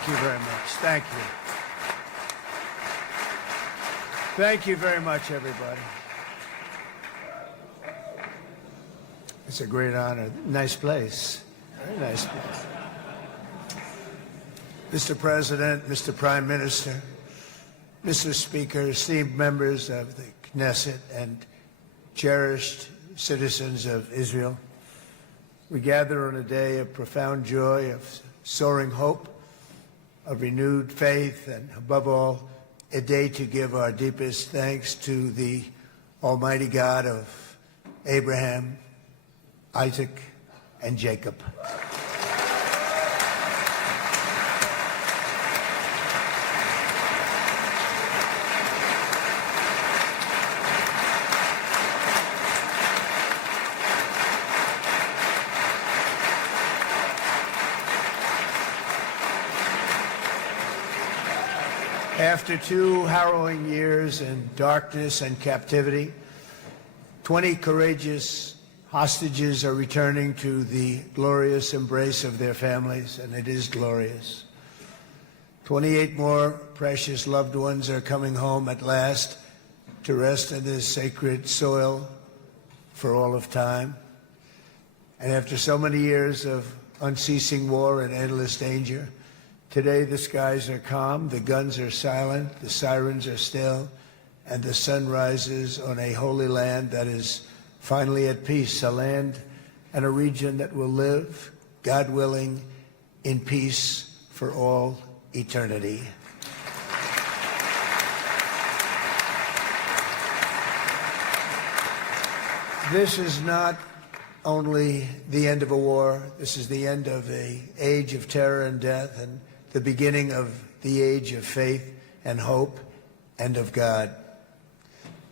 Thank you very much. Thank you. Thank you very much, everybody. It's a great honor. Nice place. Very nice place. Mr. President, Mr. Prime Minister, Mr. Speaker, esteemed members of the Knesset and cherished citizens of Israel, we gather on a day of profound joy, of soaring hope, of renewed faith, and above all, a day to give our deepest thanks to the Almighty God of Abraham, Isaac, and Jacob. After 2 harrowing years in darkness and captivity, 20 courageous hostages are returning to the glorious embrace of their families, and it is glorious. 28 more precious loved ones are coming home at last to rest in this sacred soil for all of time. And after so many years of unceasing war and endless danger, today the skies are calm, the guns are silent, the sirens are still, and the sun rises on a holy land that is finally at peace, a land and a region that will live, God willing, in peace for all eternity. This is not only the end of a war, this is the end of an age of terror and death, and the beginning of the age of faith and hope and of God.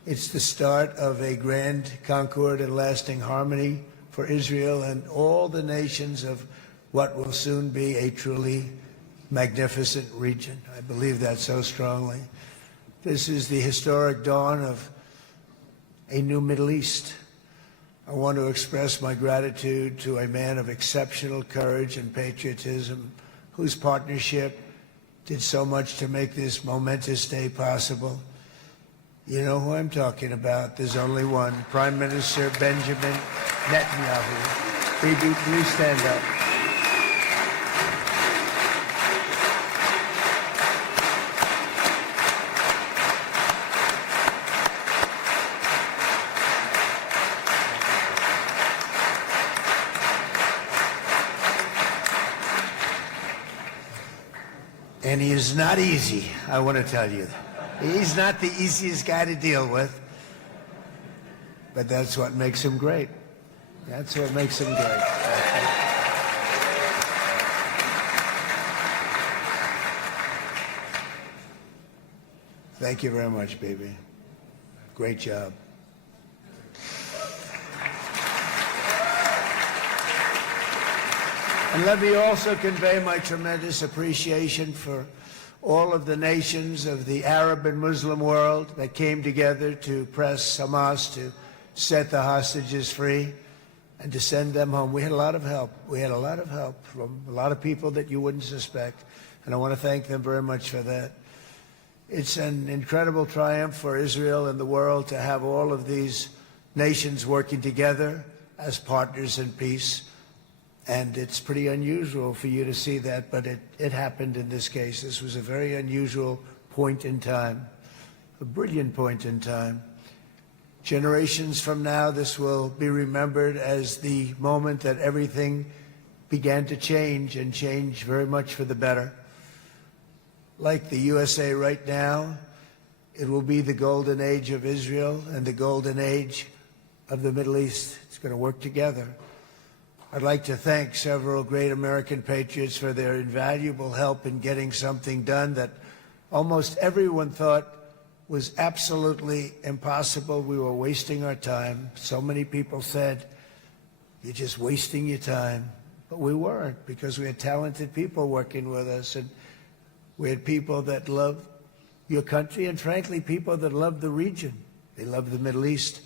It's the start of a grand concord and lasting harmony for Israel and all the nations of what will soon be a truly magnificent region. I believe that so strongly. This is the historic dawn of a new Middle East. I want to express my gratitude to a man of exceptional courage and patriotism, whose partnership did so much to make this momentous day possible. You know who I'm talking about. There's only one. Prime Minister Benjamin Netanyahu. Bibi, please stand up. And he is not easy, I want to tell you. He's not the easiest guy to deal with, but that's what makes him great. That's what makes him great. Thank you very much, baby. Great job. And let me also convey my tremendous appreciation for all of the nations of the Arab and Muslim world that came together to press Hamas to set the hostages free and to send them home. We had a lot of help. We had a lot of help from a lot of people that you wouldn't suspect, and I want to thank them very much for that. It's an incredible triumph for Israel and the world to have all of these nations working together as partners in peace. And it's pretty unusual for you to see that, but it happened in this case. This was a very unusual point in time, a brilliant point in time. Generations from now, this will be remembered as the moment that everything began to change, and change very much for the better. Like the USA right now, it will be the golden age of Israel and the golden age of the Middle East. It's going to work together. I'd like to thank several great American patriots for their invaluable help in getting something done that almost everyone thought was absolutely impossible. We were wasting our time. So many people said, you're just wasting your time. But we weren't, because we had talented people working with us, and we had people that loved your country, and frankly, people that loved the region. They loved the Middle East.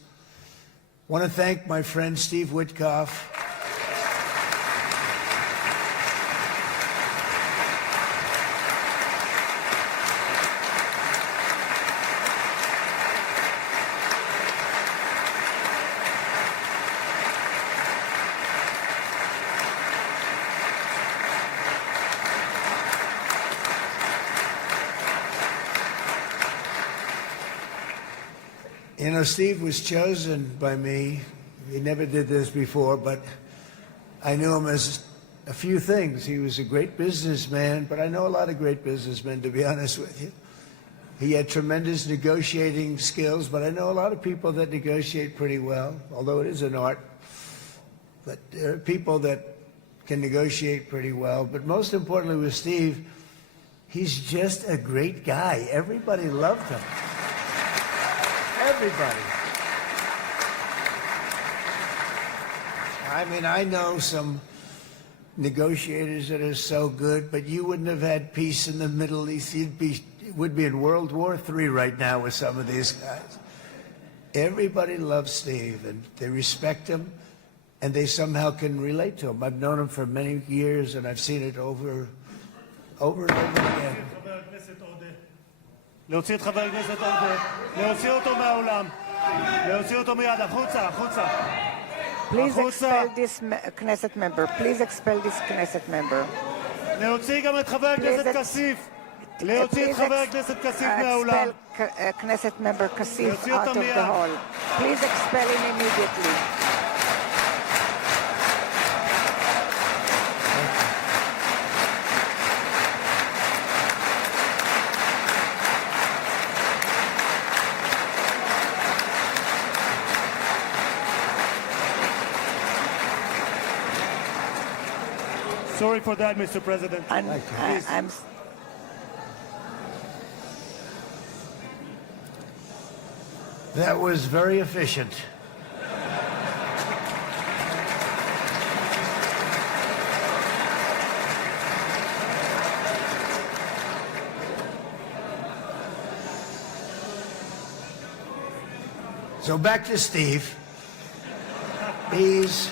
I want to thank my friend Steve Witkoff. You know, Steve was chosen by me. He never did this before, but I knew him as a few things. He was a great businessman, but I know a lot of great businessmen, to be honest with you. He had tremendous negotiating skills, but I know a lot of people that negotiate pretty well, although it is an art. But there are people that can negotiate pretty well. But most importantly with Steve, he's just a great guy. Everybody loved him. Everybody. I mean, I know some negotiators that are so good, but you wouldn't have had peace in the Middle East. Would be in World War III right now with some of these guys. Everybody loves Steve, and they respect him, and they somehow can relate to him. I've known him for many years, and I've seen it over and over again. להוציא את חבר הכנסת עודה, להוציא אותו מהאולם, להוציא אותו מיד, החוצה, החוצה. Please expel this Knesset member. Please expel this Knesset member. להוציא גם את חבר הכנסת כסיף. להוציא את חבר הכנסת כסיף מהאולם. Expel Knesset member Kasif out of the hall. Please expel him immediately. Sorry for that, Mr. President. That was very efficient. So back to Steve. He's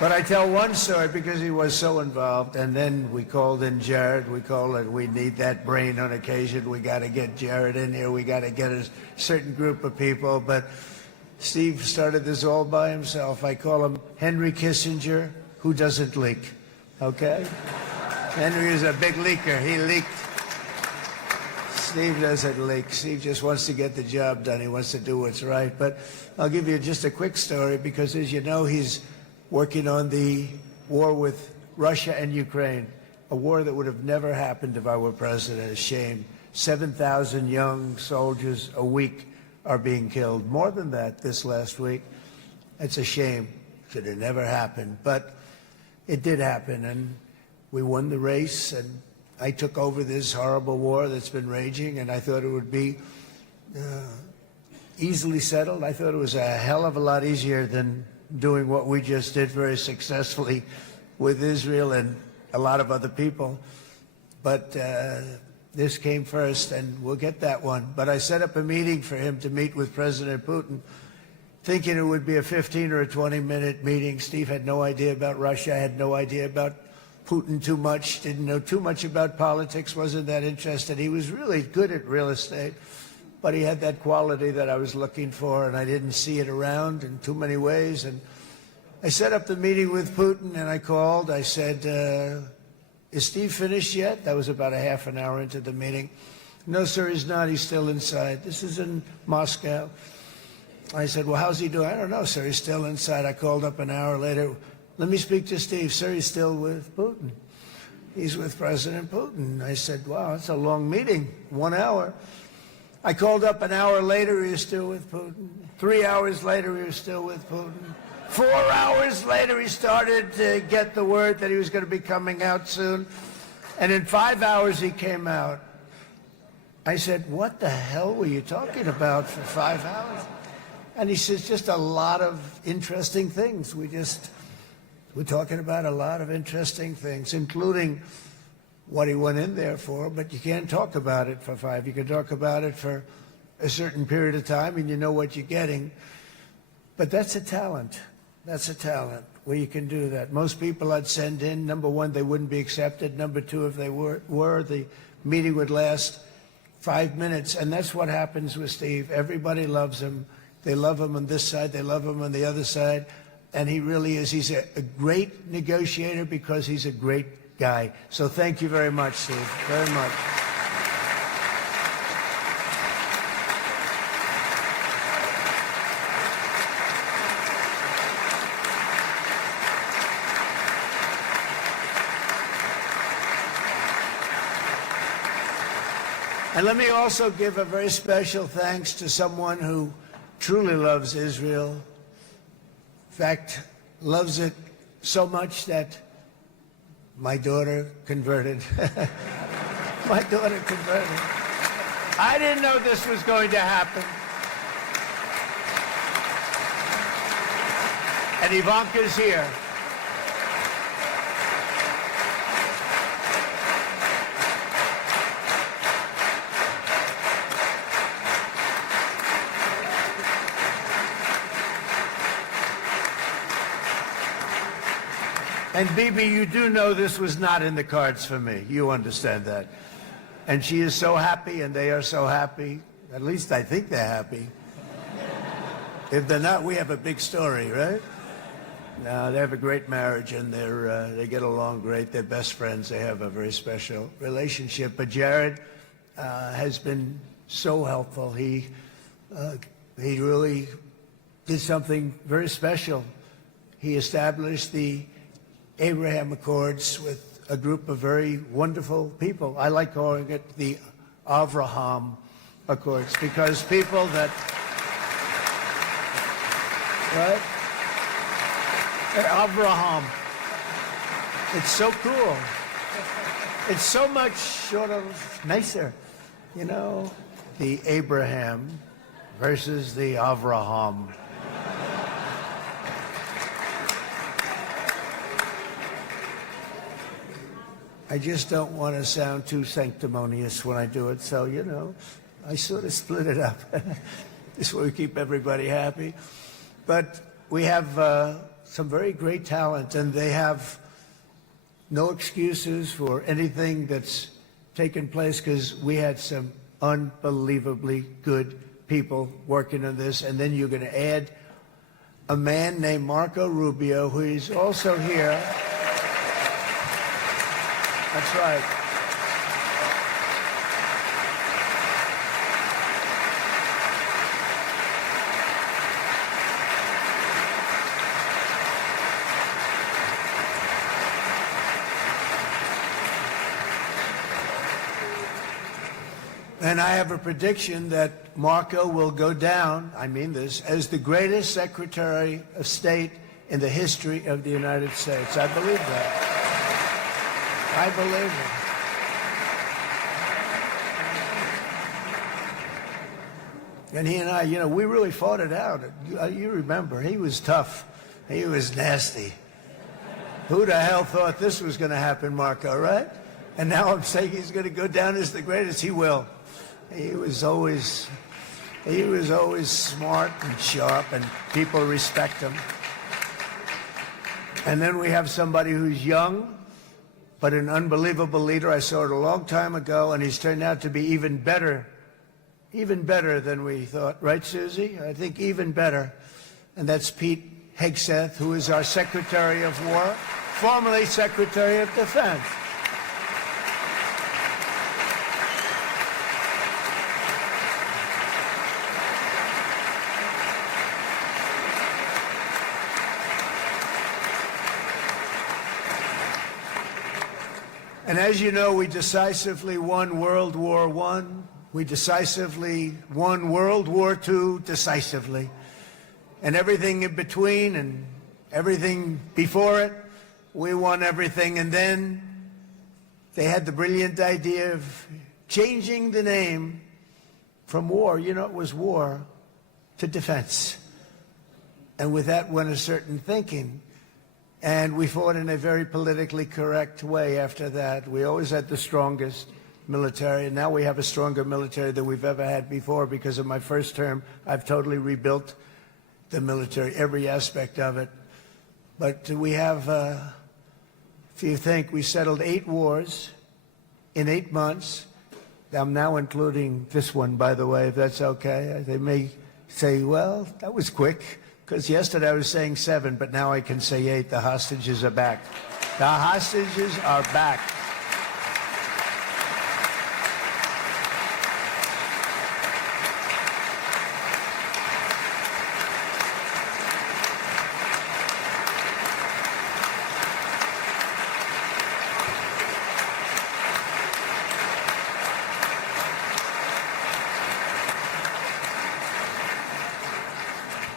But I tell one story because he was so involved, and then we called in Jared. We need that brain on occasion. We got to get Jared in here. We got to get a certain group of people. But Steve started this all by himself. I call him Henry Kissinger, who doesn't leak. Okay? Henry is a big leaker. He leaked. Steve doesn't leak. Steve just wants to get the job done. He wants to do what's right. But I'll give you just a quick story because, as you know, he's working on the war with Russia and Ukraine, a war that would have never happened if I were president. A shame. 7,000 young soldiers a week are being killed. More than that this last week. It's a shame. Should have never happened. But it did happen, and we won the race, and I took over this horrible war that's been raging, and I thought it would be easily settled. I thought it was a hell of a lot easier than doing what we just did very successfully with Israel and a lot of other people. But this came first, and we'll get that one. But I set up a meeting for him to meet with President Putin, thinking it would be a 15 or a 20-minute meeting. Steve had no idea about Russia, had no idea about Putin too much, didn't know too much about politics, wasn't that interested. He was really good at real estate, but he had that quality that I was looking for, and I didn't see it around in too many ways. And I set up the meeting with Putin, and I called. I said, is Steve finished yet? That was about a half an hour into the meeting. No, sir, he's not. He's still inside. This is in Moscow. I said, well, how's he doing? I don't know, sir. He's still inside. I called up an hour later. Let me speak to Steve. Sir, he's still with Putin. He's with President Putin. I said, wow, that's a long meeting, 1 hour. I called up an hour later, he was still with Putin. 3 hours later, he was still with Putin. 4 hours later, he started to get the word that he was going to be coming out soon. And in 5 hours, he came out. I said, what the hell were you talking about for 5 hours? And he says, just a lot of interesting things. We're talking about a lot of interesting things, including what he went in there for, but you can't talk about it for 5. You can talk about it for a certain period of time, and you know what you're getting. But that's a talent. That's a talent, where you can do that. Most people I'd send in, number one, they wouldn't be accepted. Number two, if they were, the meeting would last 5 minutes. And that's what happens with Steve. Everybody loves him. They love him on this side. They love him on the other side. and he really is. He's a great negotiator because he's a great guy. So thank you very much, Steve, very much. And let me also give a very special thanks to someone who truly loves Israel. In fact, loves it so much that my daughter converted. My daughter converted. I didn't know this was going to happen. And Ivanka's here. And Bibi, you do know this was not in the cards for me. You understand that. And she is so happy, and they are so happy. At least I think they're happy. If they're not, we have a big story, right? No, they have a great marriage, and they get along great. They're best friends. They have a very special relationship. But Jared has been so helpful. He really did something very special. He established the Abraham Accords with a group of very wonderful people. I like calling it the Avraham Accords because people that, right? Avraham. It's so cool. It's so much sort of nicer, you know, the Abraham versus the Avraham. I just don't want to sound too sanctimonious when I do it, so, you know, I sort of split it up. This way we keep everybody happy. But we have some very great talent, and they have no excuses for anything that's taken place because we had some unbelievably good people working on this. And then you're going to add a man named Marco Rubio, who is also here. That's right. And I have a prediction that Marco will go down, I mean this, as the greatest Secretary of State in the history of the United States. I believe that. I believe it. And he and I, you know, we really fought it out. You remember, he was tough. He was nasty. Who the hell thought this was going to happen, Marco, right? And now I'm saying he's going to go down as the greatest. He will. He was always smart and sharp, and people respect him. And then we have somebody who's young, but an unbelievable leader. I saw it a long time ago, and he's turned out to be even better than we thought. Right, Susie? I think even better. And that's Pete Hegseth, who is our Secretary of War, formerly Secretary of Defense. And as you know, we decisively won World War I. We decisively won World War II decisively. And everything in between and everything before it, we won everything. And then they had the brilliant idea of changing the name from war, you know, it was war, to defense. And with that went a certain thinking. And we fought in a very politically correct way after that. We always had the strongest military, and now we have a stronger military than we've ever had before. Because of my first term, I've totally rebuilt the military, every aspect of it. But we have, if you think, we settled 8 wars in 8 months. I'm now including this one, by the way, if that's okay. They may say, well, that was quick. Because yesterday I was saying 7, but now I can say 8. The hostages are back. The hostages are back.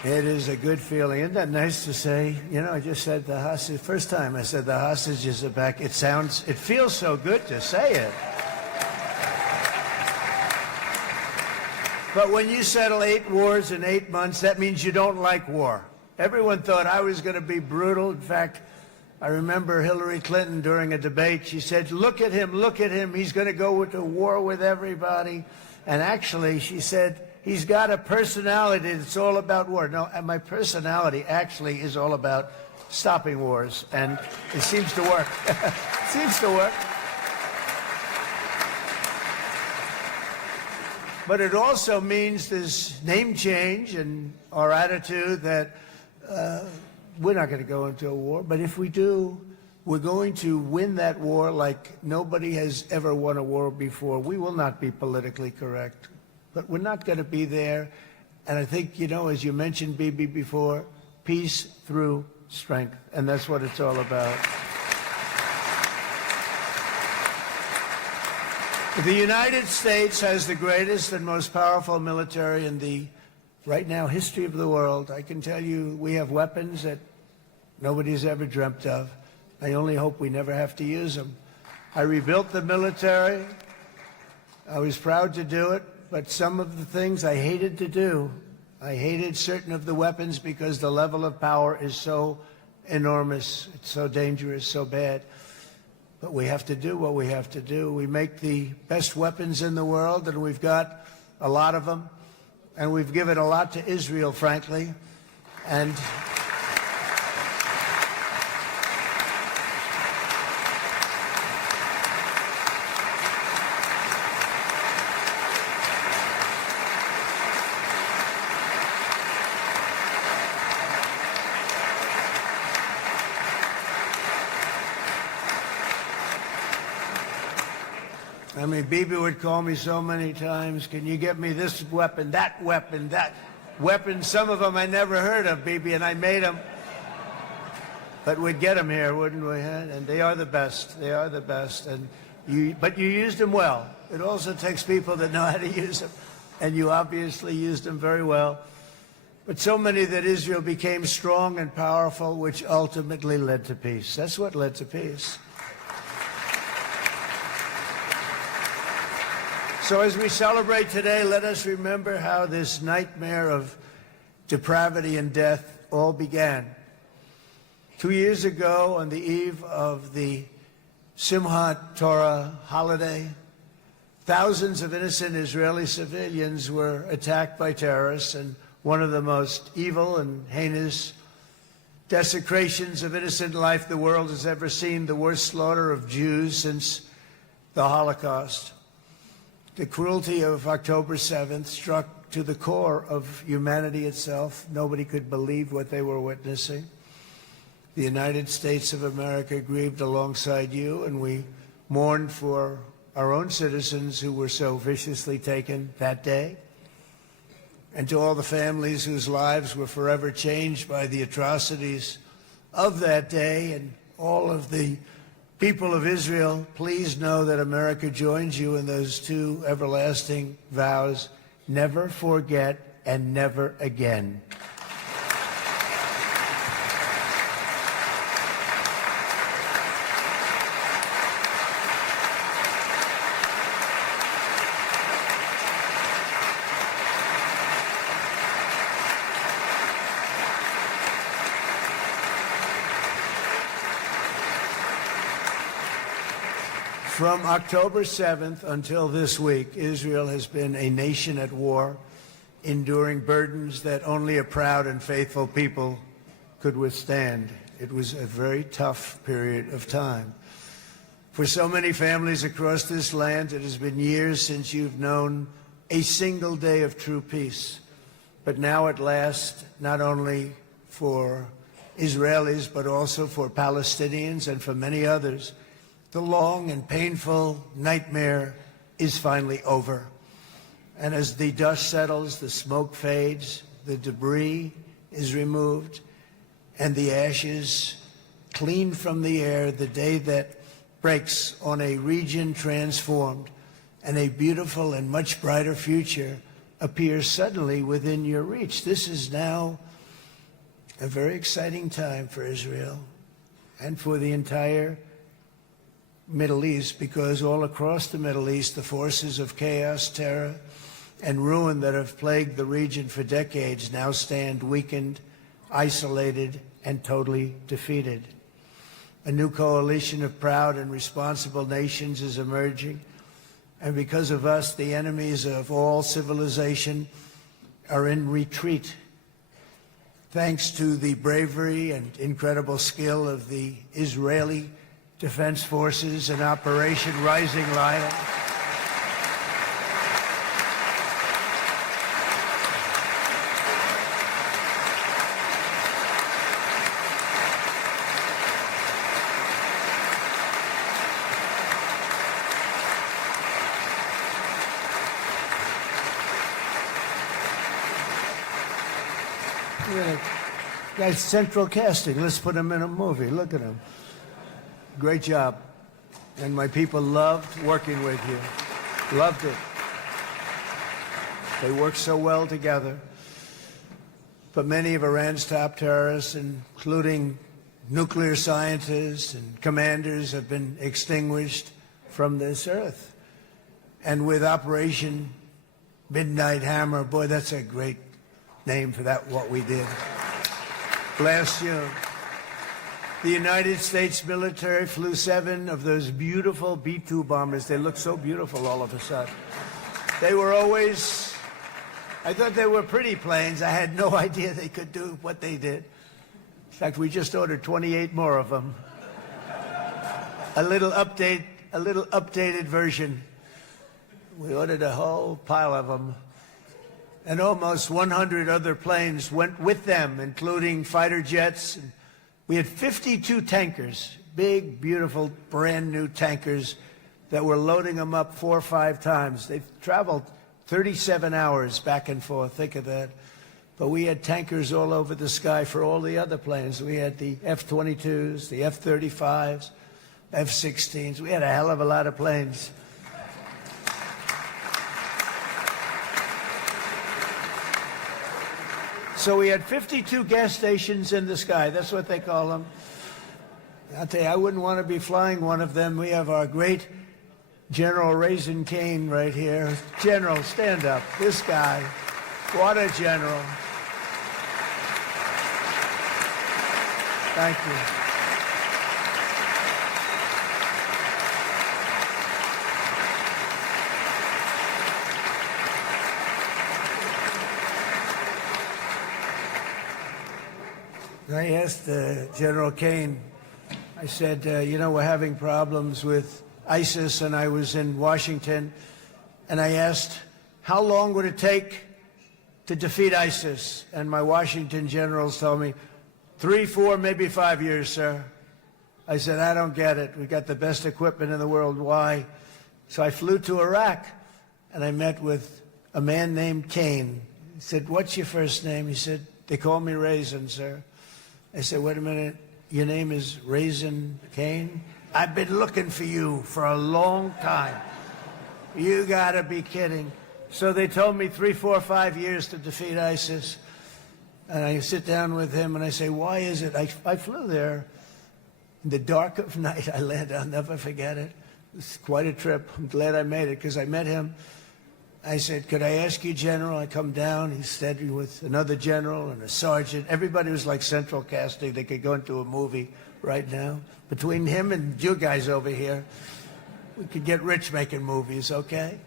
It is a good feeling. Isn't that nice to say? You know, I just said the hostage. First time I said the hostages are back. It feels so good to say it. But when you settle 8 wars in 8 months, that means you don't like war. Everyone thought I was going to be brutal. In fact, I remember Hillary Clinton during a debate, she said, look at him, he's going to go to war with everybody. And actually, she said, he's got a personality that's all about war. No, and my personality actually is all about stopping wars, and it seems to work. It seems to work. But it also means this name change in our attitude that we're not going to go into a war, but if we do, we're going to win that war like nobody has ever won a war before. We will not be politically correct. But we're not going to be there. And I think, you know, as you mentioned, Bibi, before, peace through strength. And that's what it's all about. The United States has the greatest and most powerful military in the, right now, history of the world. I can tell you we have weapons that nobody's ever dreamt of. I only hope we never have to use them. I rebuilt the military. I was proud to do it. But some of the things I hated to do, I hated certain of the weapons because the level of power is so enormous, it's so dangerous, so bad. But we have to do what we have to do. We make the best weapons in the world, and we've got a lot of them. And we've given a lot to Israel, frankly. And I mean, Bibi would call me so many times, can you get me this weapon, that weapon, that weapon? Some of them I never heard of, Bibi, and I made them. But we'd get them here, wouldn't we? Huh? And they are the best. They are the best. But you used them well. It also takes people that know how to use them. And you obviously used them very well. But so many that Israel became strong and powerful, which ultimately led to peace. That's what led to peace. So as we celebrate today, let us remember how this nightmare of depravity and death all began. 2 years ago, on the eve of the Simchat Torah holiday, thousands of innocent Israeli civilians were attacked by terrorists, and one of the most evil and heinous desecrations of innocent life the world has ever seen, the worst slaughter of Jews since the Holocaust. The cruelty of October 7th struck to the core of humanity itself. Nobody could believe what they were witnessing. The United States of America grieved alongside you, and we mourned for our own citizens who were so viciously taken that day. And to all the families whose lives were forever changed by the atrocities of that day, and all of the people of Israel, please know that America joins you in those two everlasting vows: never forget and never again. From October 7th until this week, Israel has been a nation at war, enduring burdens that only a proud and faithful people could withstand. It was a very tough period of time. For so many families across this land, it has been years since you've known a single day of true peace. But now at last, not only for Israelis, but also for Palestinians and for many others. The long and painful nightmare is finally over. And as the dust settles, the smoke fades, the debris is removed, and the ashes cleaned from the air, the day that breaks on a region transformed, and a beautiful and much brighter future appears suddenly within your reach. This is now a very exciting time for Israel and for the entire Middle East, because all across the Middle East, the forces of chaos, terror, and ruin that have plagued the region for decades now stand weakened, isolated, and totally defeated. A new coalition of proud and responsible nations is emerging, and because of us, the enemies of all civilization are in retreat. Thanks to the bravery and incredible skill of the Israeli Defense Forces and Operation Rising Lion, guy's central casting. Let's put him in a movie. Look at him. Great job. And my people loved working with you. Loved it. They worked so well together. But many of Iran's top terrorists, including nuclear scientists and commanders, have been extinguished from this earth. And with Operation Midnight Hammer, boy, that's a great name for that, what we did last June. The United States military flew 7 of those beautiful B-2 bombers. They look so beautiful all of a sudden. They were always, I thought they were pretty planes. I had no idea they could do what they did. In fact, we just ordered 28 more of them. A little updated version. We ordered a whole pile of them. And almost 100 other planes went with them, including fighter jets. We had 52 tankers, big, beautiful, brand new tankers that were loading them up 4 or 5 times. They've traveled 37 hours back and forth. Think of that. But we had tankers all over the sky for all the other planes. We had the F-22s, the F-35s, F-16s. We had a hell of a lot of planes. So we had 52 gas stations in the sky. That's what they call them. I'll tell you, I wouldn't want to be flying one of them. We have our great General Raisin Cain right here. General, stand up. This guy. What a general. Thank you. I asked General Cain, I said, you know, we're having problems with ISIS, and I was in Washington, and I asked, how long would it take to defeat ISIS? And my Washington generals told me, 3, 4, maybe 5 years, sir. I said, I don't get it. We got the best equipment in the world. Why? So I flew to Iraq, and I met with a man named Cain. He said, what's your first name? He said, they call me Raisin, sir. I said, wait a minute, your name is Raisin Cain? I've been looking for you for a long time. You gotta be kidding. So they told me 3, 4, 5 years to defeat ISIS. And I sit down with him and I say, why is it? I flew there in the dark of night. I landed, I'll never forget it. It's quite a trip. I'm glad I made it because I met him. I said, could I ask you, General? I come down. He's standing with another general and a sergeant. Everybody was like central casting. They could go into a movie right now. Between him and you guys over here, we could get rich making movies, okay?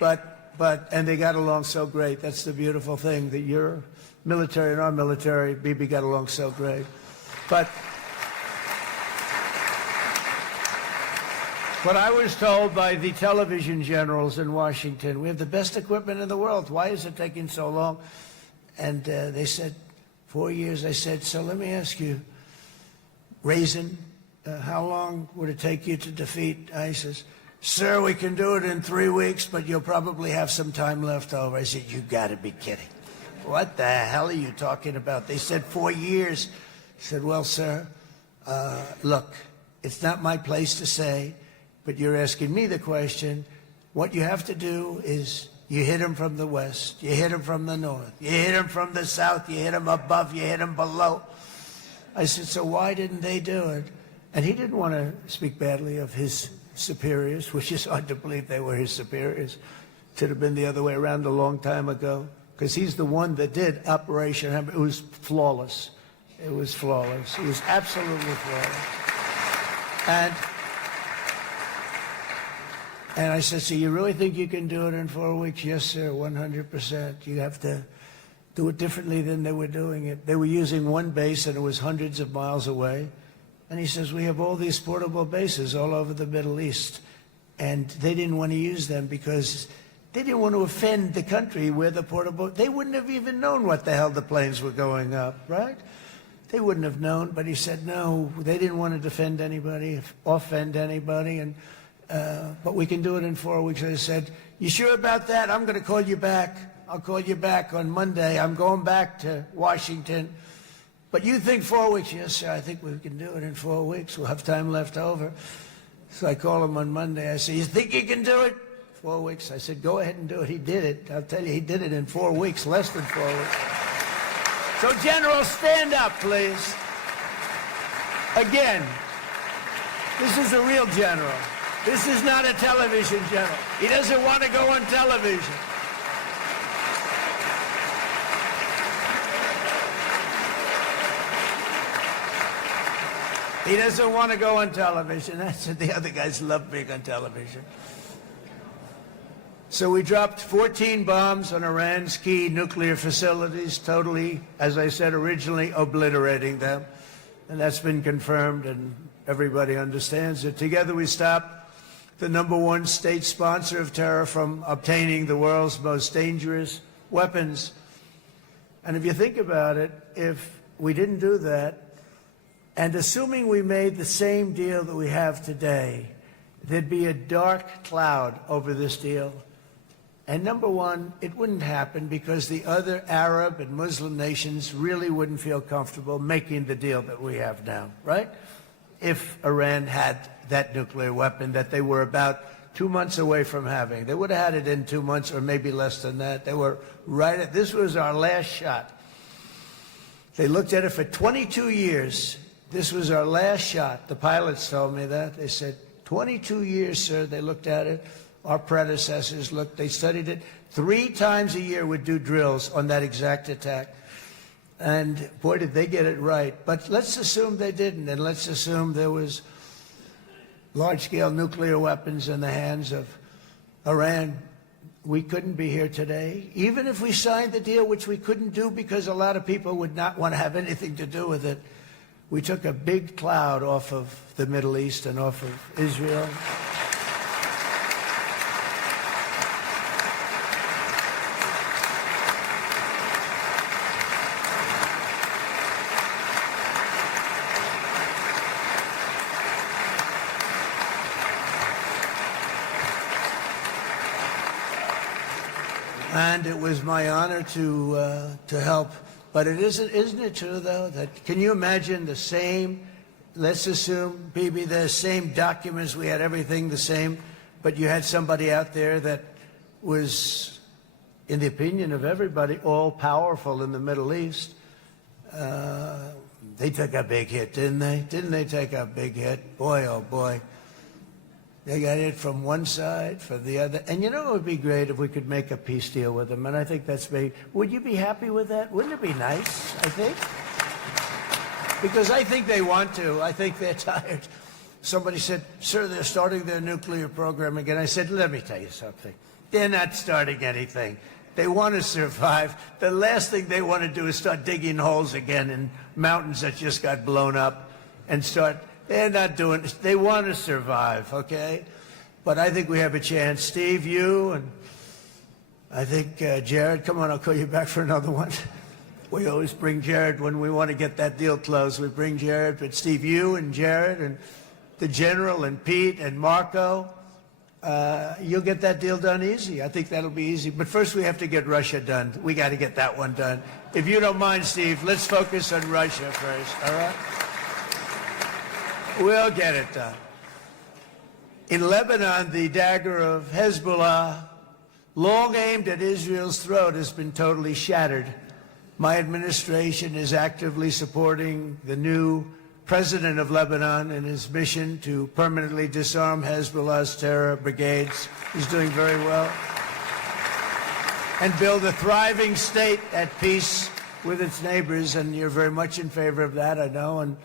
And they got along so great. That's the beautiful thing, that your military and our military, Bibi, got along so great. But what I was told by the television generals in Washington, we have the best equipment in the world. Why is it taking so long? And they said, 4 years. I said, so let me ask you, Raisin, how long would it take you to defeat ISIS? Sir, we can do it in 3 weeks, but you'll probably have some time left over. I said, you got to be kidding. What the hell are you talking about? They said 4 years. I said, well, sir, look, it's not my place to say, but you're asking me the question. What you have to do is you hit him from the west, you hit him from the north, you hit him from the south, you hit him above, you hit him below. I said, so why didn't they do it? And he didn't want to speak badly of his superiors, which is hard to believe they were his superiors. Should have been the other way around a long time ago, because he's the one that did Operation Hammer. It was flawless. It was flawless. It was absolutely flawless. And I said, so you really think you can do it in 4 weeks? Yes, sir, 100%. You have to do it differently than they were doing it. They were using one base, and it was hundreds of miles away. And he says, we have all these portable bases all over the Middle East. And they didn't want to use them because they didn't want to offend the country where the portable... They wouldn't have even known what the hell the planes were going up, right? They wouldn't have known. But he said, no, they didn't want to defend anybody, offend anybody. And but we can do it in 4 weeks. I said, you sure about that? I'm going to call you back. I'll call you back on Monday. I'm going back to Washington. But you think 4 weeks? Yes, sir, I think we can do it in 4 weeks. We'll have time left over. So I call him on Monday. I said, you think you can do it? 4 weeks. I said, go ahead and do it. He did it. I'll tell you, he did it in 4 weeks, less than 4 weeks. So, General, stand up, please. Again, this is a real general. This is not a television general. He doesn't want to go on television. He doesn't want to go on television. That's what the other guys love being on television. So we dropped 14 bombs on Iran's key nuclear facilities, totally, as I said originally, obliterating them. And that's been confirmed, and everybody understands it. Together we stopped the #1 state sponsor of terror from obtaining the world's most dangerous weapons. And if you think about it, if we didn't do that, and assuming we made the same deal that we have today, there'd be a dark cloud over this deal. And #1, it wouldn't happen because the other Arab and Muslim nations really wouldn't feel comfortable making the deal that we have now, right? If Iran had that nuclear weapon that they were about 2 months away from having. They would have had it in 2 months or maybe less than that. They were right at, this was our last shot. They looked at it for 22 years. This was our last shot. The pilots told me that. They said, 22 years, sir, they looked at it. Our predecessors looked, they studied it. 3 times a year would do drills on that exact attack. And boy, did they get it right. But let's assume they didn't, and let's assume there was large-scale nuclear weapons in the hands of Iran. We couldn't be here today. Even if we signed the deal, which we couldn't do because a lot of people would not want to have anything to do with it, we took a big cloud off of the Middle East and off of Israel. And it was my honor to help. But isn't it true, though, that can you imagine the same, let's assume, Bibi, the same documents, we had everything the same, but you had somebody out there that was, in the opinion of everybody, all-powerful in the Middle East. They took a big hit, didn't they? Didn't they take a big hit? Boy, oh boy. They got hit from one side, from the other. And you know it would be great if we could make a peace deal with them, and I think that's big. Would you be happy with that? Wouldn't it be nice, I think? Because I think they want to. I think they're tired. Somebody said, sir, they're starting their nuclear program again. I said, let me tell you something. They're not starting anything. They want to survive. The last thing they want to do is start digging holes again in mountains that just got blown up and start... They're not doing it. They want to survive, okay? But I think we have a chance. Steve, you, and I think Jared, come on, I'll call you back for another one. We always bring Jared when we want to get that deal closed. We bring Jared, but Steve, you and Jared and the General and Pete and Marco, you'll get that deal done easy. I think that'll be easy. But first we have to get Russia done. We got to get that one done. If you don't mind, Steve, let's focus on Russia first, all right? We'll get it done. In Lebanon, the dagger of Hezbollah, long aimed at Israel's throat, has been totally shattered. My administration is actively supporting the new president of Lebanon in his mission to permanently disarm Hezbollah's terror brigades. He's doing very well. And build a thriving state at peace with its neighbors. And you're very much in favor of that, I know. And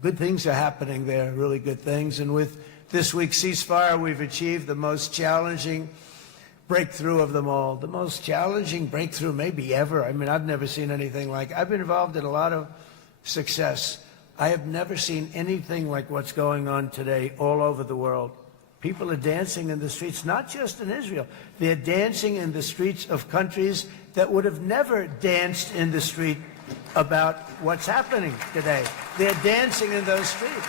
good things are happening there, really good things. And with this week's ceasefire, we've achieved the most challenging breakthrough of them all. The most challenging breakthrough maybe ever. I mean, I've never seen anything like it. I've been involved in a lot of success. I have never seen anything like what's going on today all over the world. People are dancing in the streets, not just in Israel. They're dancing in the streets of countries that would have never danced in the street about what's happening today. They're dancing in those streets.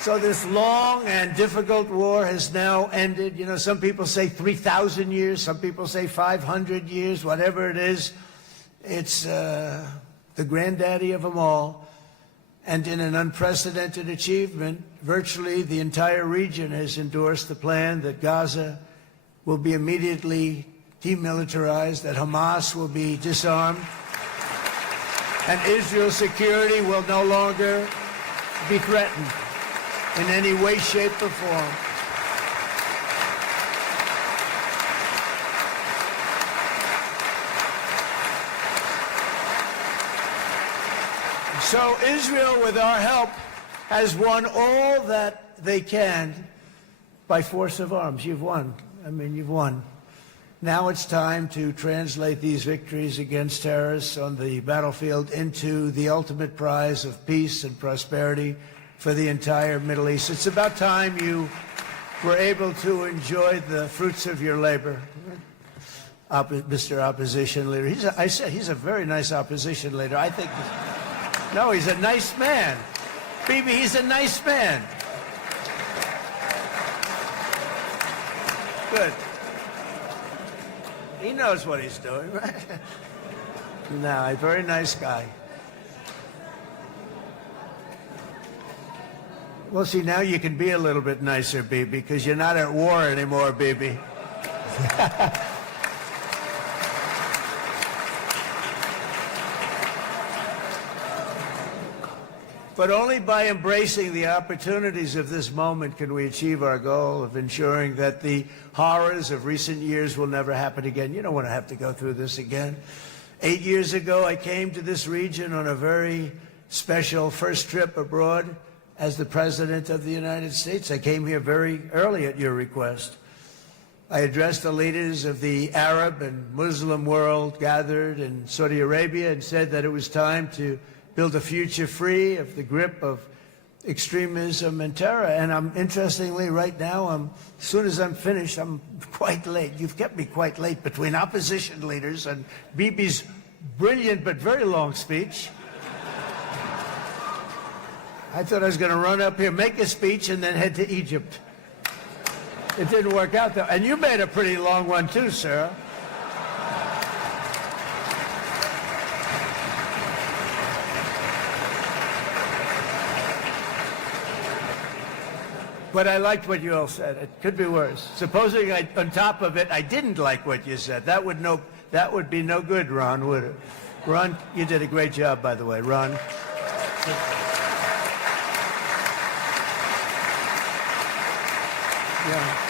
So this long and difficult war has now ended. You know, some people say 3,000 years, some people say 500 years, whatever it is. It's the granddaddy of them all. And in an unprecedented achievement, virtually the entire region has endorsed the plan that Gaza will be immediately demilitarized, that Hamas will be disarmed, and Israel's security will no longer be threatened in any way, shape, or form. So Israel, with our help, has won all that they can by force of arms. You've won. I mean, you've won. Now it's time to translate these victories against terrorists on the battlefield into the ultimate prize of peace and prosperity for the entire Middle East. It's about time you were able to enjoy the fruits of your labor. Mr. Opposition Leader. I said he's a very nice opposition leader. I think, no, he's a nice man. Bibi, he's a nice man. Good. He knows what he's doing, right? No, a very nice guy. Well, see, now you can be a little bit nicer, Bibi, because you're not at war anymore, Bibi. But only by embracing the opportunities of this moment can we achieve our goal of ensuring that the horrors of recent years will never happen again. You don't want to have to go through this again. 8 years ago, I came to this region on a very special first trip abroad as the President of the United States. I came here very early at your request. I addressed the leaders of the Arab and Muslim world gathered in Saudi Arabia and said that it was time to build a future free of the grip of extremism and terror. And interestingly, right now, as soon as I'm finished, I'm quite late. You've kept me quite late between opposition leaders and Bibi's brilliant but very long speech. I thought I was going to run up here, make a speech, and then head to Egypt. It didn't work out, though. And you made a pretty long one, too, Sarah. But I liked what you all said. It could be worse. Supposing on top of it, I didn't like what you said. That would be no good, Ron, would it? Ron, you did a great job, by the way, Ron. Yeah.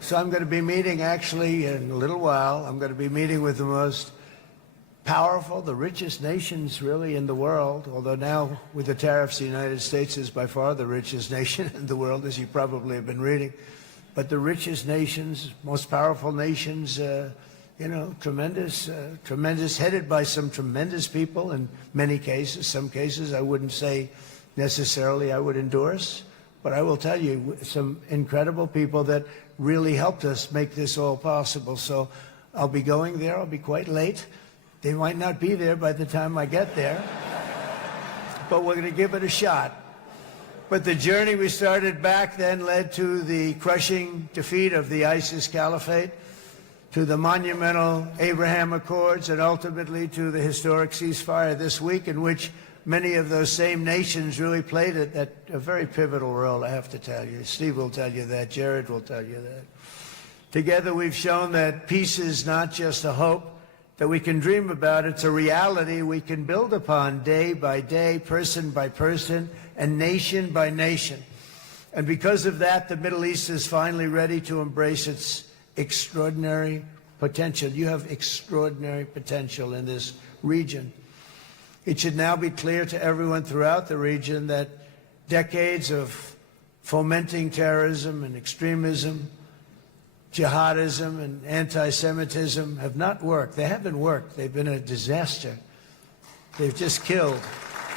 So I'm going to be meeting, actually, in a little while, I'm going to be meeting with the most powerful, the richest nations, really, in the world, although now, with the tariffs, the United States is by far the richest nation in the world, as you probably have been reading. But the richest nations, most powerful nations you know, tremendous, headed by some tremendous people in many cases. Some cases I wouldn't say necessarily I would endorse, but I will tell you some incredible people that really helped us make this all possible. So I'll be going there. I'll be quite late. They might not be there by the time I get there, but we're going to give it a shot. But the journey we started back then led to the crushing defeat of the ISIS caliphate, to the monumental Abraham Accords, and ultimately to the historic ceasefire this week, in which many of those same nations really played a very pivotal role, I have to tell you. Steve will tell you that. Jared will tell you that. Together we've shown that peace is not just a hope that we can dream about. It's a reality we can build upon day by day, person by person, and nation by nation. And because of that, the Middle East is finally ready to embrace its extraordinary potential. You have extraordinary potential in this region. It should now be clear to everyone throughout the region that decades of fomenting terrorism and extremism, jihadism and anti-Semitism have not worked. They haven't worked. They've been a disaster. They've just killed.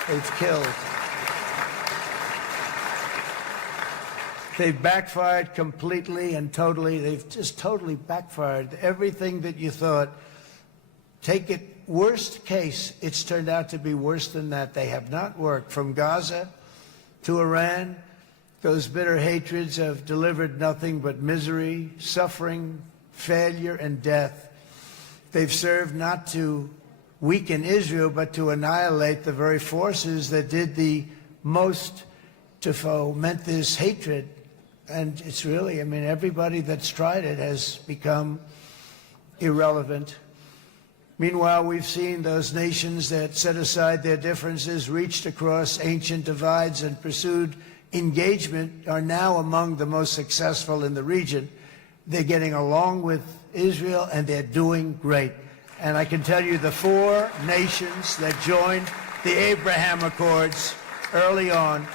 They've killed. They've backfired completely and totally. They've just totally backfired. Everything that you thought, take it worst case, it's turned out to be worse than that. They have not worked. From Gaza to Iran, those bitter hatreds have delivered nothing but misery, suffering, failure, and death. They've served not to weaken Israel, but to annihilate the very forces that did the most to foment this hatred. And it's really, I mean, everybody that's tried it has become irrelevant. Meanwhile, we've seen those nations that set aside their differences, reached across ancient divides, and pursued engagement are now among the most successful in the region. They're getting along with Israel, and they're doing great. And I can tell you the four nations that joined the Abraham Accords early on,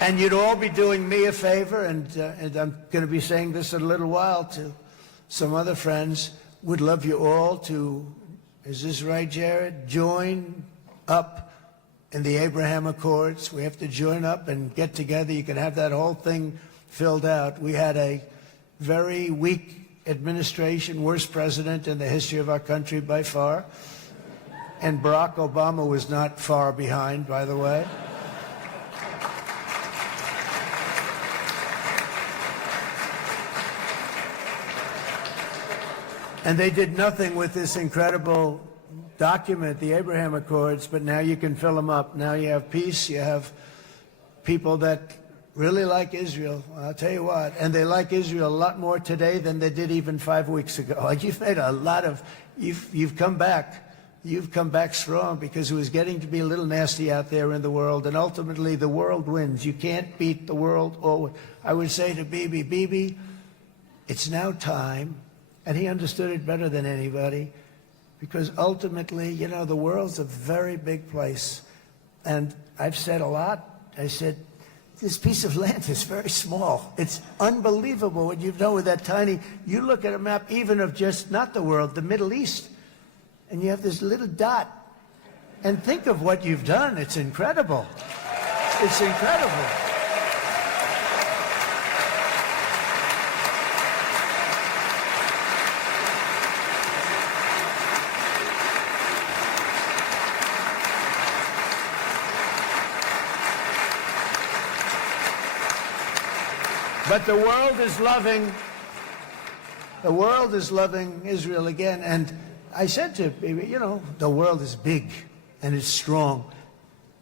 and you'd all be doing me a favor, and I'm going to be saying this in a little while to some other friends, would love you all to, is this right, Jared? Join up in the Abraham Accords. We have to join up and get together. You can have that whole thing filled out. We had a very weak administration, worst president in the history of our country by far. And Barack Obama was not far behind, by the way. And they did nothing with this incredible document, the Abraham Accords, but now you can fill them up. Now you have peace, you have people that really like Israel. I'll tell you what, and they like Israel a lot more today than they did even 5 weeks ago. You've made a lot of, you've come back. You've come back strong, because it was getting to be a little nasty out there in the world, and ultimately the world wins. You can't beat the world. Or I would say to Bibi, it's now time. And he understood it better than anybody, because ultimately, you know, the world's a very big place. And I've said a lot. I said, this piece of land is very small. It's unbelievable what you've done with that tiny, you look at a map even of just, not the world, the Middle East, and you have this little dot. And think of what you've done. It's incredible. It's incredible. But the world is loving Israel again. And I said to people, you know, the world is big and it's strong.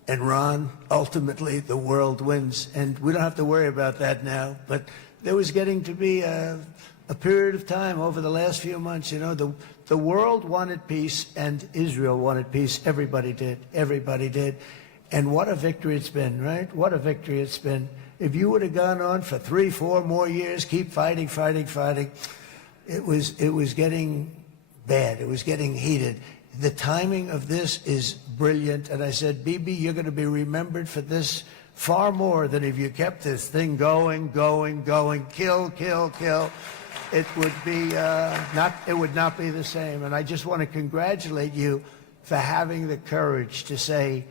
And Ron, ultimately, the world wins. And we don't have to worry about that now. But there was getting to be a period of time over the last few months, you know, the world wanted peace and Israel wanted peace. Everybody did. Everybody did. And what a victory it's been, right? What a victory it's been. If you would have gone on for 3-4 more years, keep fighting, it was getting bad. It was getting heated. The timing of this is brilliant. And I said, Bibi, you're going to be remembered for this far more than if you kept this thing going, kill. it would not be the same. And I just want to congratulate you for having the courage to say,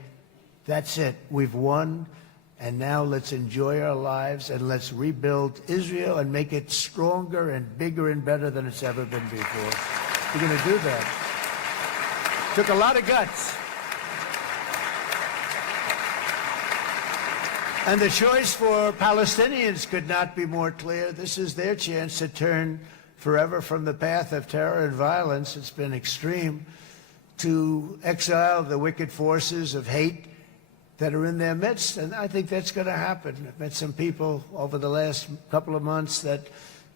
that's it, we've won, and now let's enjoy our lives and let's rebuild Israel and make it stronger and bigger and better than it's ever been before. You're going to do that. Took a lot of guts. And the choice for Palestinians could not be more clear. This is their chance to turn forever from the path of terror and violence. It's been extreme, to exile the wicked forces of hate that are in their midst. And I think that's going to happen. I've met some people over the last couple of months that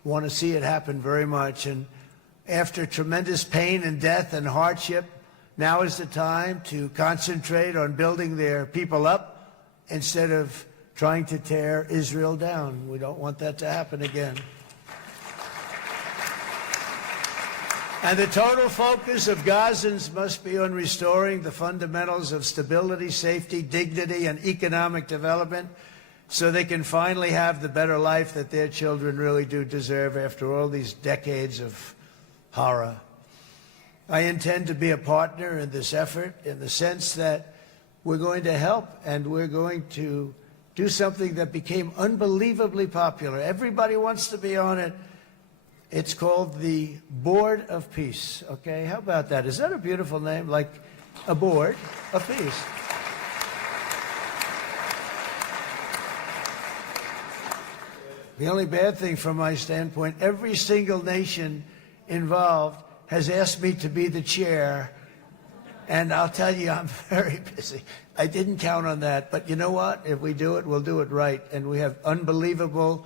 want to see it happen very much. And after tremendous pain and death and hardship, now is the time to concentrate on building their people up instead of trying to tear Israel down. We don't want that to happen again. And the total focus of Gazans must be on restoring the fundamentals of stability, safety, dignity, and economic development so they can finally have the better life that their children really do deserve after all these decades of horror. I intend to be a partner in this effort in the sense that we're going to help and we're going to do something that became unbelievably popular. Everybody wants to be on it. It's called the Board of Peace, okay? How about that? Is that a beautiful name? Like a board of peace. The only bad thing from my standpoint, every single nation involved has asked me to be the chair, and I'll tell you, I'm very busy. I didn't count on that, but you know what? If we do it, we'll do it right. And we have unbelievable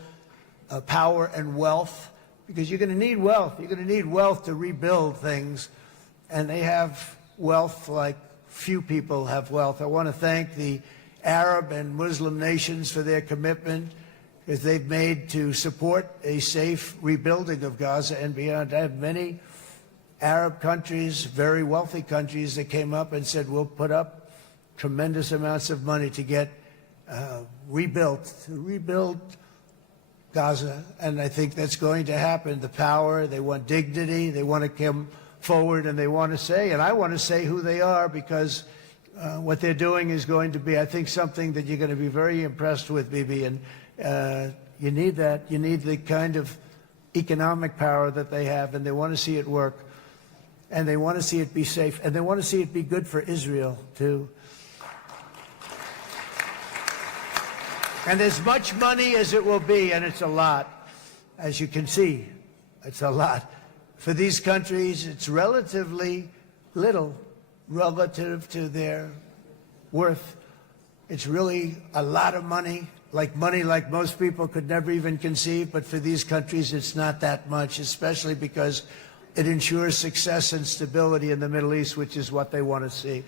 power and wealth, because you're going to need wealth. You're going to need wealth to rebuild things, and they have wealth like few people have wealth. I want to thank the Arab and Muslim nations for their commitment that they've made to support a safe rebuilding of Gaza and beyond. I have many Arab countries, very wealthy countries, that came up and said, we'll put up tremendous amounts of money to get rebuild Gaza. And I think that's going to happen. The power, they want dignity, they want to come forward, and they want to say, and I want to say who they are, because what they're doing is going to be, I think, something that you're going to be very impressed with, Bibi. And you need that. You need the kind of economic power that they have, and they want to see it work. And they want to see it be safe, and they want to see it be good for Israel, too. And as much money as it will be, and it's a lot, as you can see, it's a lot. For these countries, it's relatively little relative to their worth. It's really a lot of money like most people could never even conceive, but for these countries, it's not that much, especially because it ensures success and stability in the Middle East, which is what they want to see.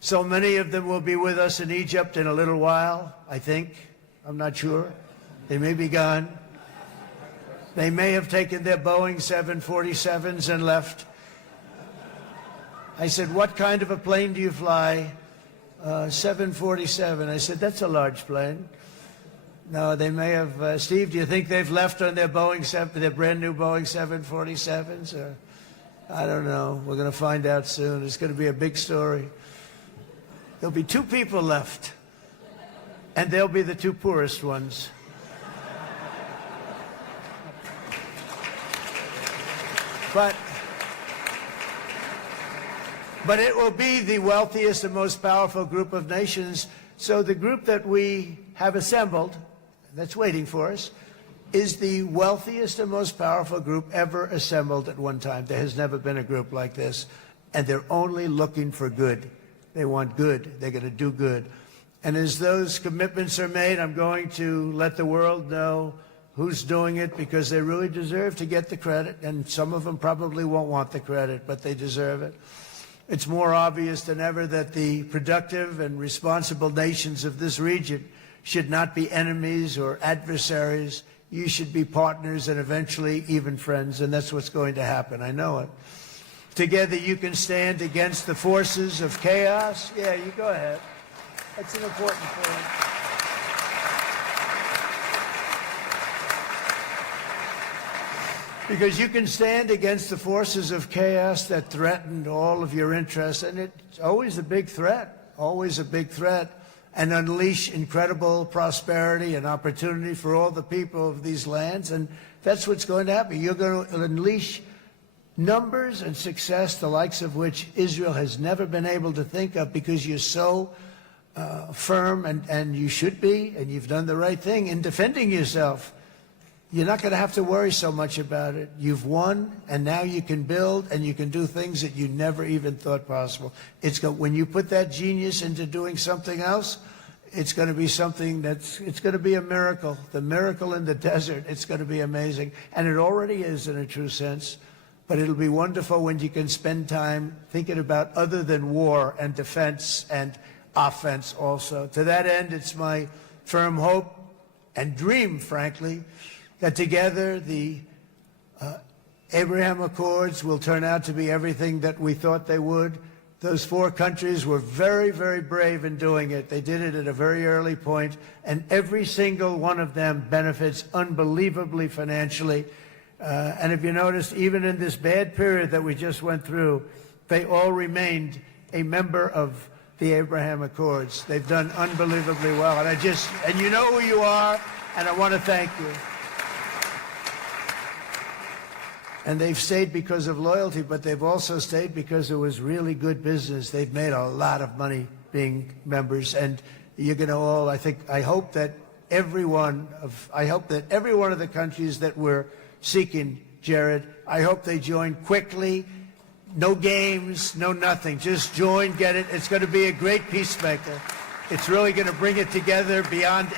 So many of them will be with us in Egypt in a little while, I think. I'm not sure. They may be gone. They may have taken their Boeing 747s and left. I said, what kind of a plane do you fly? 747. I said, that's a large plane. No, they may have. Steve, do you think they've left on their their brand new Boeing 747s? Or, I don't know. We're going to find out soon. It's going to be a big story. There'll be 2 people left, and they'll be the 2 poorest ones. But it will be the wealthiest and most powerful group of nations. So the group that we have assembled, that's waiting for us, is the wealthiest and most powerful group ever assembled at one time. There has never been a group like this, and they're only looking for good. They want good. They're going to do good. And as those commitments are made, I'm going to let the world know who's doing it, because they really deserve to get the credit, and some of them probably won't want the credit, but they deserve it. It's more obvious than ever that the productive and responsible nations of this region should not be enemies or adversaries. You should be partners and eventually even friends, and that's what's going to happen. I know it. Together you can stand against the forces of chaos. Yeah, you go ahead. That's an important point. Because you can stand against the forces of chaos that threaten all of your interests, and it's always a big threat, and unleash incredible prosperity and opportunity for all the people of these lands, and that's what's going to happen. You're going to unleash numbers and success, the likes of which Israel has never been able to think of, because you're so firm, and you should be, and you've done the right thing in defending yourself. You're not going to have to worry so much about it. You've won, and now you can build, and you can do things that you never even thought possible. When you put that genius into doing something else, it's going to be something it's going to be a miracle. The miracle in the desert, it's going to be amazing. And it already is in a true sense. But it'll be wonderful when you can spend time thinking about other than war and defense and offense also. To that end, it's my firm hope and dream, frankly, that together the Abraham Accords will turn out to be everything that we thought they would. Those four countries were very, very brave in doing it. They did it at a very early point, and every single one of them benefits unbelievably financially. And if you noticed, even in this bad period that we just went through, they all remained a member of the Abraham Accords. They've done unbelievably well. And you know who you are, and I want to thank you. And they've stayed because of loyalty, but they've also stayed because it was really good business. They've made a lot of money being members, and you're going to all, I hope that every one of the countries that we're seeking, Jared, I hope they join quickly. No games, no nothing. Just join, get it. It's going to be a great peacemaker. It's really going to bring it together beyond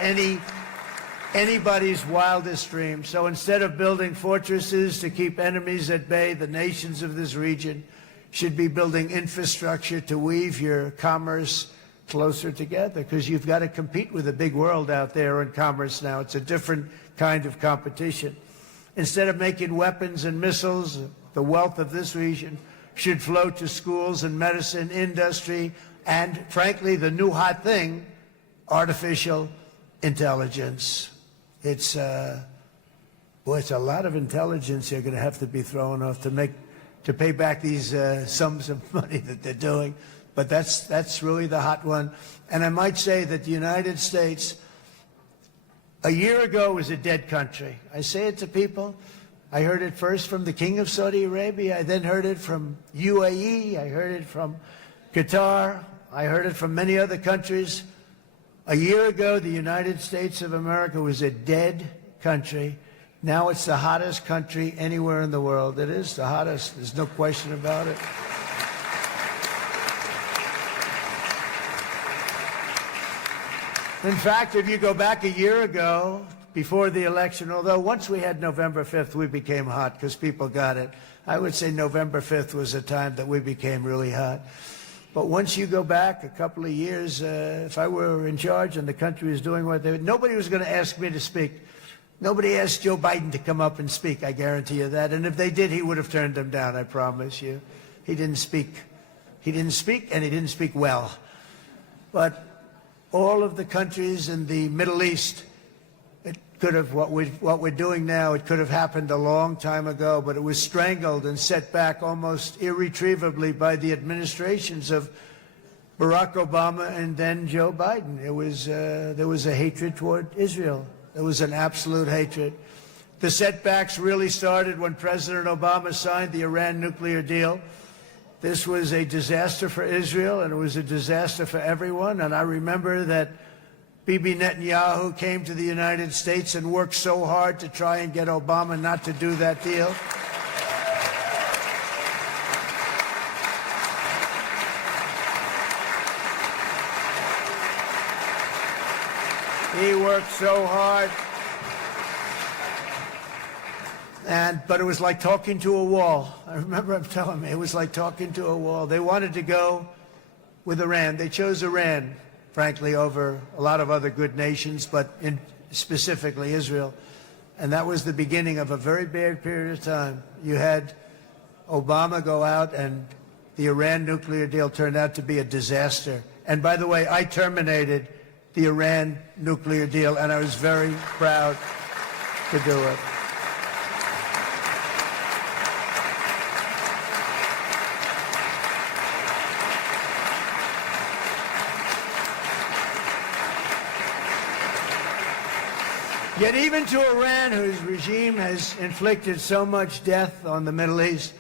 anybody's wildest dream. So instead of building fortresses to keep enemies at bay, the nations of this region should be building infrastructure to weave your commerce closer together, because you've got to compete with the big world out there in commerce now. It's a different kind of competition. Instead of making weapons and missiles, the wealth of this region should flow to schools and medicine, industry, and, frankly, the new hot thing, artificial intelligence. It's a lot of intelligence you're going to have to be throwing off to pay back these sums of money that they're doing. But that's really the hot one. And I might say that the United States, a year ago, was a dead country. I say it to people. I heard it first from the King of Saudi Arabia. I then heard it from UAE. I heard it from Qatar. I heard it from many other countries. A year ago, the United States of America was a dead country. Now it's the hottest country anywhere in the world. It is the hottest. There's no question about it. In fact, if you go back a year ago, before the election, although once we had November 5th, we became hot because people got it. I would say November 5th was a time that we became really hot. But once you go back a couple of years, if I were in charge and the country was doing what they would, nobody was going to ask me to speak. Nobody asked Joe Biden to come up and speak, I guarantee you that. And if they did, he would have turned them down, I promise you. He didn't speak. He didn't speak, and he didn't speak well. But all of the countries in the Middle East, it could have, what we're doing now, it could have happened a long time ago, but it was strangled and set back almost irretrievably by the administrations of Barack Obama and then Joe Biden. There was a hatred toward Israel. There was an absolute hatred. The setbacks really started when President Obama signed the Iran nuclear deal. This was a disaster for Israel, and it was a disaster for everyone. And I remember that Bibi Netanyahu came to the United States and worked so hard to try and get Obama not to do that deal. He worked so hard. But it was like talking to a wall. I remember him telling me it was like talking to a wall. They wanted to go with Iran. They chose Iran, frankly, over a lot of other good nations, but specifically Israel. And that was the beginning of a very bad period of time. You had Obama go out, and the Iran nuclear deal turned out to be a disaster. And by the way, I terminated the Iran nuclear deal, and I was very proud to do it. Yet even to Iran, whose regime has inflicted so much death on the Middle East,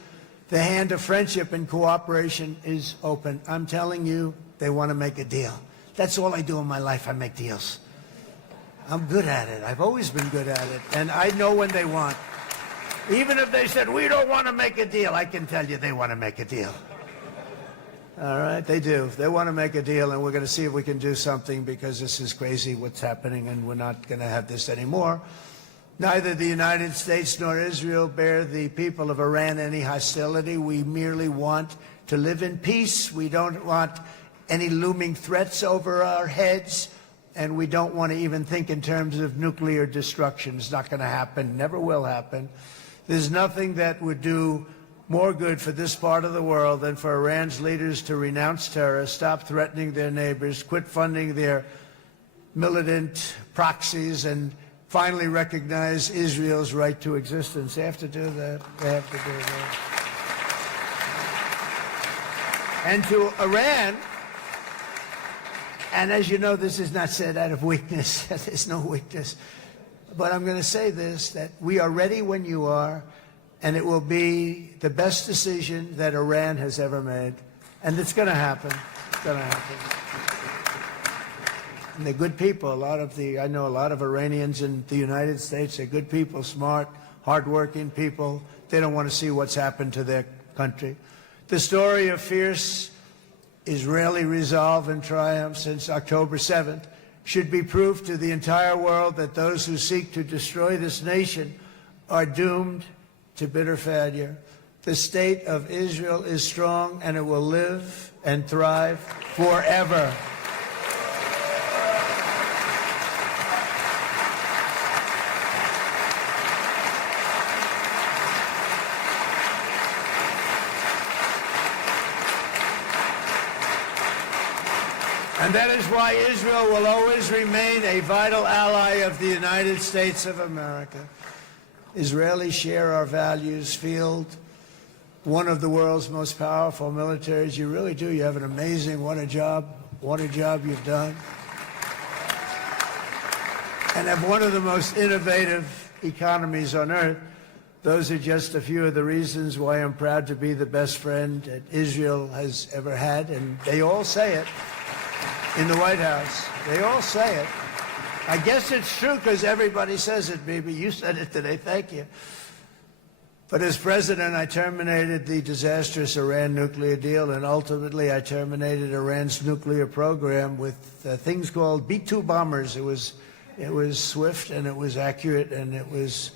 the hand of friendship and cooperation is open. I'm telling you, they want to make a deal. That's all I do in my life. I make deals. I'm good at it. I've always been good at it. And I know when they want. Even if they said, we don't want to make a deal, I can tell you they want to make a deal. All right, they do. They want to make a deal, and we're going to see if we can do something, because this is crazy what's happening, and we're not going to have this anymore. Neither the United States nor Israel bear the people of Iran any hostility. We merely want to live in peace. We don't want any looming threats over our heads, and we don't want to even think in terms of nuclear destruction. It's not going to happen, never will happen. There's nothing that would do more good for this part of the world than for Iran's leaders to renounce terror, stop threatening their neighbors, quit funding their militant proxies, and finally recognize Israel's right to existence. They have to do that. They have to do that. And to Iran, and as you know, this is not said out of weakness. There's no weakness. But I'm going to say this, that we are ready when you are, and it will be the best decision that Iran has ever made. And it's going to happen. It's going to happen. And they're good people. I know a lot of Iranians in the United States. They're good people, smart, hardworking people. They don't want to see what's happened to their country. The story of fierce Israeli resolve and triumph since October 7th should be proof to the entire world that those who seek to destroy this nation are doomed to bitter failure. The state of Israel is strong, and it will live and thrive forever. And that is why Israel will always remain a vital ally of the United States of America. Israelis share our values, field one of the world's most powerful militaries. You really do. You have an amazing, what a job you've done. And have one of the most innovative economies on earth. Those are just a few of the reasons why I'm proud to be the best friend that Israel has ever had. And they all say it in the White House. They all say it. I guess it's true because everybody says it, Bibi. You said it today. Thank you. But as president, I terminated the disastrous Iran nuclear deal, and ultimately I terminated Iran's nuclear program with things called B-2 bombers. It was swift, and it was accurate, and it was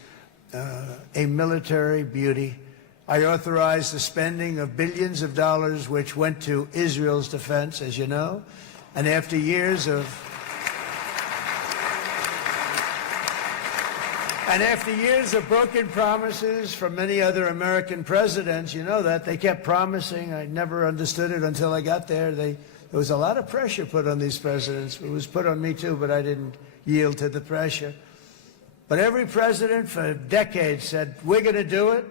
a military beauty. I authorized the spending of billions of dollars, which went to Israel's defense, as you know. And after years of broken promises from many other American presidents, you know that, they kept promising. I never understood it until I got there. There was a lot of pressure put on these presidents. It was put on me too, but I didn't yield to the pressure. But every president for decades said, we're going to do it.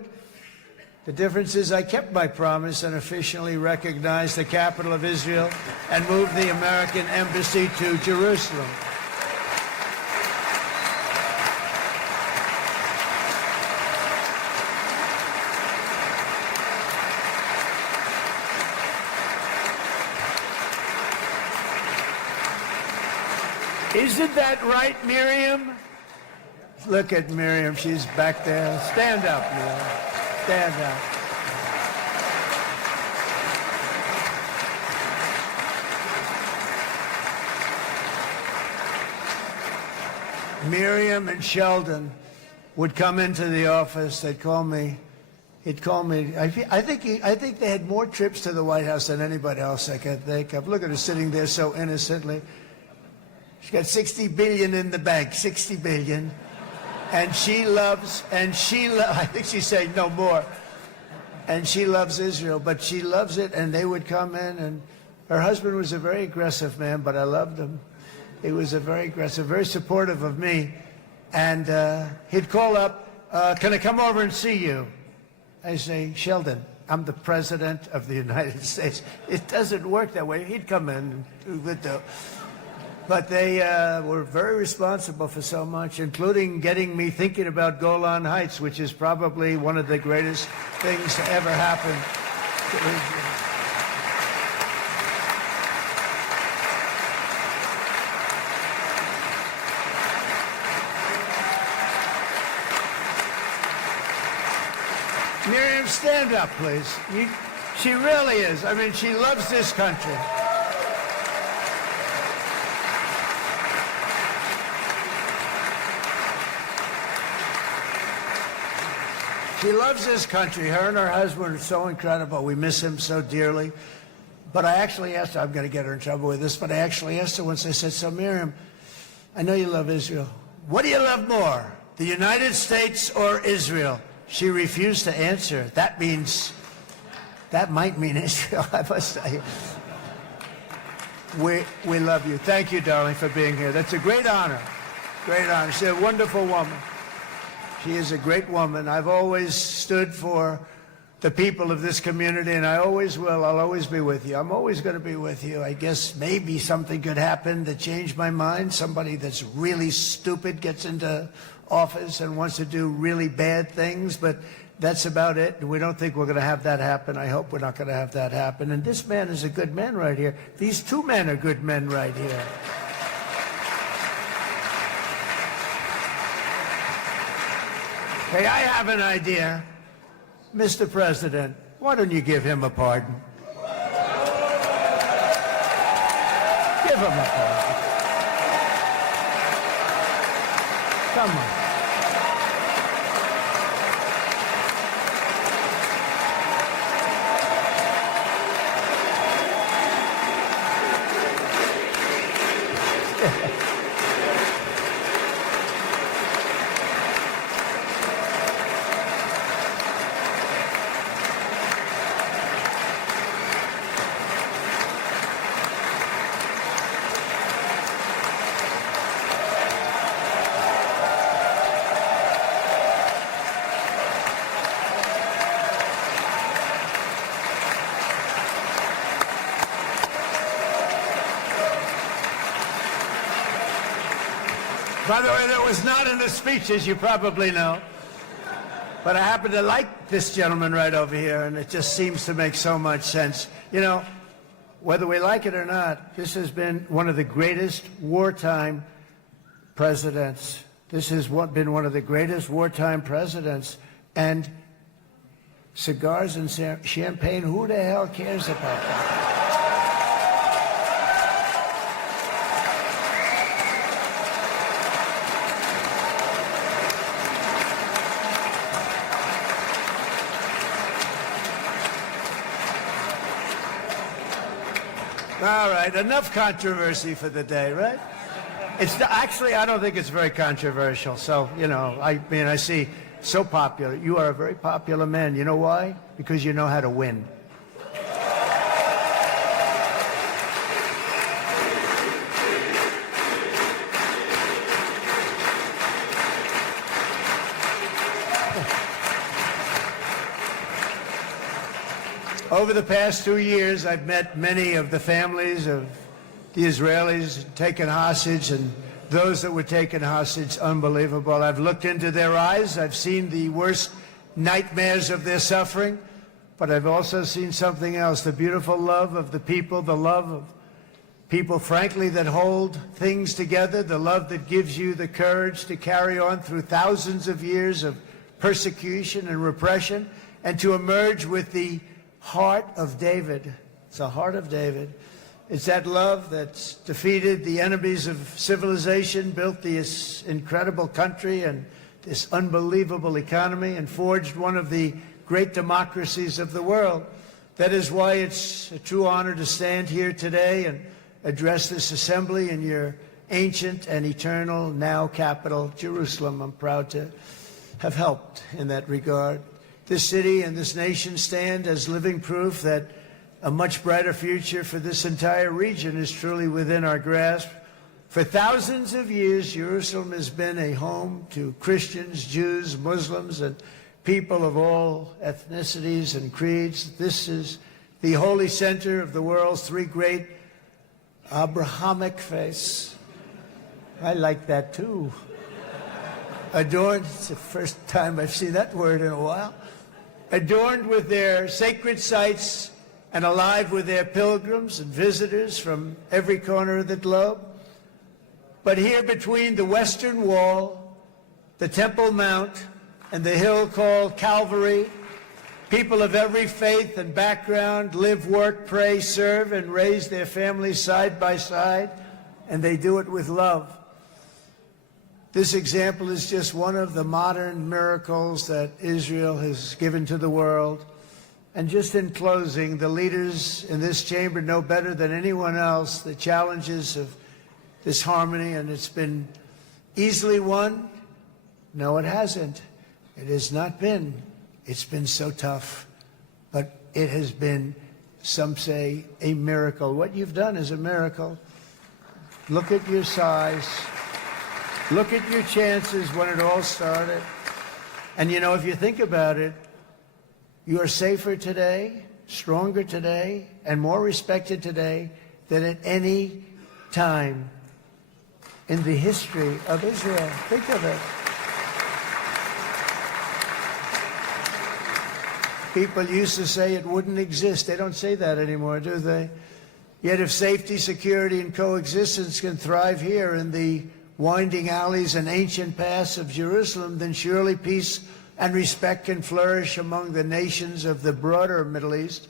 The difference is I kept my promise and officially recognized the capital of Israel and moved the American embassy to Jerusalem. Isn't that right, Miriam? Look at Miriam. She's back there. Stand up, Miriam. Stand up. Miriam and Sheldon would come into the office. They'd call me. He'd call me. I think they had more trips to the White House than anybody else I can think of. Look at her sitting there so innocently. She's got $60 billion in the bank. $60 billion. And I think she's saying no more. And she loves Israel, but she loves it, and they would come in, and her husband was a very aggressive man, but I loved him. He was a very aggressive, very supportive of me. And he'd call up, can I come over and see you? I say, Sheldon, I'm the president of the United States. It doesn't work that way. He'd come in. But they were very responsible for so much, including getting me thinking about Golan Heights, which is probably one of the greatest things to ever happen to Israel. Miriam, stand up, please. She really is. I mean, she loves this country. She loves this country. Her and her husband are so incredible. We miss him so dearly. But I actually asked her, I'm going to get her in trouble with this, but I actually asked her once, I said, so Miriam, I know you love Israel. What do you love more, the United States or Israel? She refused to answer. That might mean Israel, I must say. We love you. Thank you, darling, for being here. That's a great honor. Great honor. She's a wonderful woman. She is a great woman. I've always stood for the people of this community, and I always will. I'll always be with you. I'm always going to be with you. I guess maybe something could happen to change my mind. Somebody that's really stupid gets into office and wants to do really bad things, but that's about it. And we don't think we're going to have that happen. I hope we're not going to have that happen. And this man is a good man right here. These two men are good men right here. Hey, I have an idea. Mr. President, why don't you give him a pardon? Give him a pardon. Come on. By the way, that was not in the speech, as you probably know. But I happen to like this gentleman right over here, and it just seems to make so much sense. You know, whether we like it or not, this has been one of the greatest wartime presidents. This has been one of the greatest wartime presidents. And cigars and champagne, who the hell cares about that? All right, enough controversy for the day, right? Actually, I don't think it's very controversial. So, you know, I mean, I see so popular. You are a very popular man. You know why? Because you know how to win. Over the past 2 years, I've met many of the families of the Israelis taken hostage and those that were taken hostage. Unbelievable. I've looked into their eyes. I've seen the worst nightmares of their suffering, but I've also seen something else, the beautiful love of the people, the love of people, frankly, that hold things together, the love that gives you the courage to carry on through thousands of years of persecution and repression and to emerge with the heart of David. It's the heart of David. It's that love that's defeated the enemies of civilization, built this incredible country and this unbelievable economy, and forged one of the great democracies of the world. That is why it's a true honor to stand here today and address this assembly in your ancient and eternal now capital, Jerusalem. I'm proud to have helped in that regard. This city and this nation stand as living proof that a much brighter future for this entire region is truly within our grasp. For thousands of years, Jerusalem has been a home to Christians, Jews, Muslims, and people of all ethnicities and creeds. This is the holy center of the world's three great Abrahamic faiths. I like that too. Adorned, it's the first time I've seen that word in a while. Adorned with their sacred sites and alive with their pilgrims and visitors from every corner of the globe. But here between the Western Wall, the Temple Mount, and the hill called Calvary, people of every faith and background live, work, pray, serve, and raise their families side by side, and they do it with love. This example is just one of the modern miracles that Israel has given to the world. And just in closing, the leaders in this chamber know better than anyone else the challenges of this harmony, and it's been easily won. No, it hasn't. It has not been. It's been so tough, but it has been, some say, a miracle. What you've done is a miracle. Look at your size. Look at your chances when it all started. And you know, if you think about it, you are safer today, stronger today, and more respected today than at any time in the history of Israel. Think of it. People used to say it wouldn't exist. They don't say that anymore, do they? Yet if safety, security, and coexistence can thrive here in the winding alleys and ancient paths of Jerusalem, then surely peace and respect can flourish among the nations of the broader Middle East.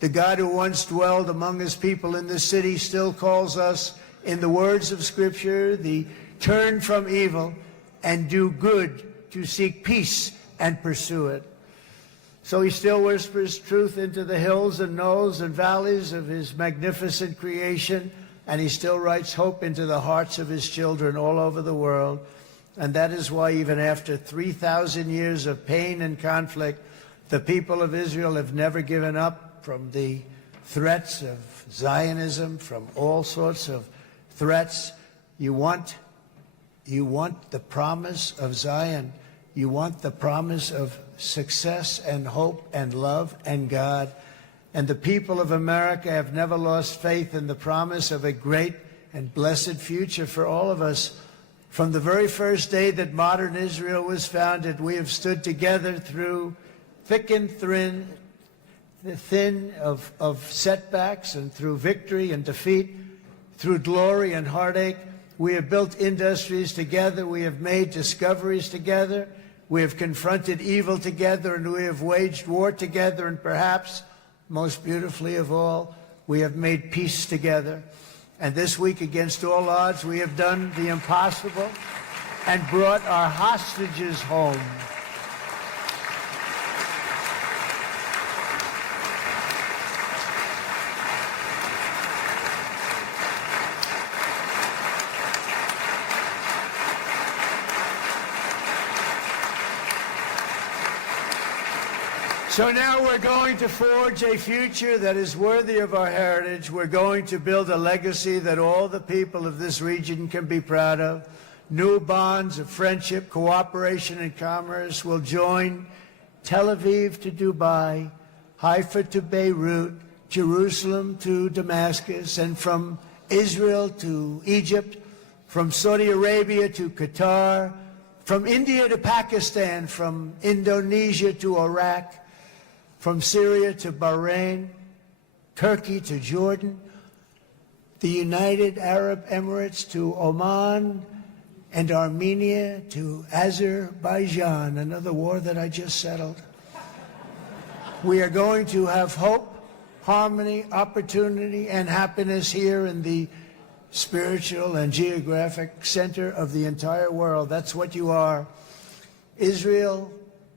The God who once dwelled among his people in this city still calls us, in the words of Scripture, the turn from evil and do good, to seek peace and pursue it. So he still whispers truth into the hills and knolls and valleys of his magnificent creation, and he still writes hope into the hearts of his children all over the world. And that is why even after 3,000 years of pain and conflict, the people of Israel have never given up from the threats of Zionism, from all sorts of threats. You want the promise of Zion. You want the promise of success and hope and love and God. And the people of America have never lost faith in the promise of a great and blessed future for all of us. From the very first day that modern Israel was founded, we have stood together through thick and thin of setbacks, and through victory and defeat, through glory and heartache. We have built industries together. We have made discoveries together. We have confronted evil together, and we have waged war together, and perhaps most beautifully of all, we have made peace together. And this week, against all odds, we have done the impossible and brought our hostages home. So now we're going to forge a future that is worthy of our heritage. We're going to build a legacy that all the people of this region can be proud of. New bonds of friendship, cooperation, and commerce will join Tel Aviv to Dubai, Haifa to Beirut, Jerusalem to Damascus, and from Israel to Egypt, from Saudi Arabia to Qatar, from India to Pakistan, from Indonesia to Iraq, from Syria to Bahrain, Turkey to Jordan, the United Arab Emirates to Oman, and Armenia to Azerbaijan, another war that I just settled. We are going to have hope, harmony, opportunity, and happiness here in the spiritual and geographic center of the entire world. That's what you are. Israel,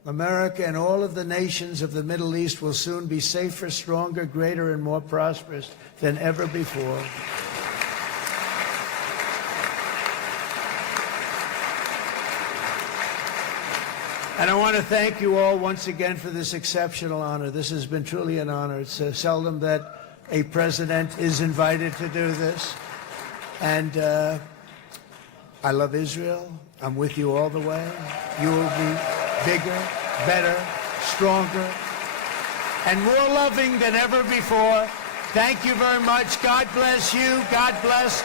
America, and all of the nations of the Middle East will soon be safer, stronger, greater, and more prosperous than ever before. And I want to thank you all once again for this exceptional honor. This has been truly an honor. It's seldom that a president is invited to do this. And I love Israel. I'm with you all the way. You will be bigger, better, stronger, and more loving than ever before. Thank you very much. God bless you. God bless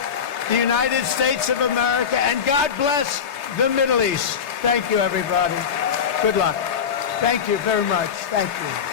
the United States of America, and God bless the Middle East. Thank you, everybody. Good luck. Thank you very much. Thank you.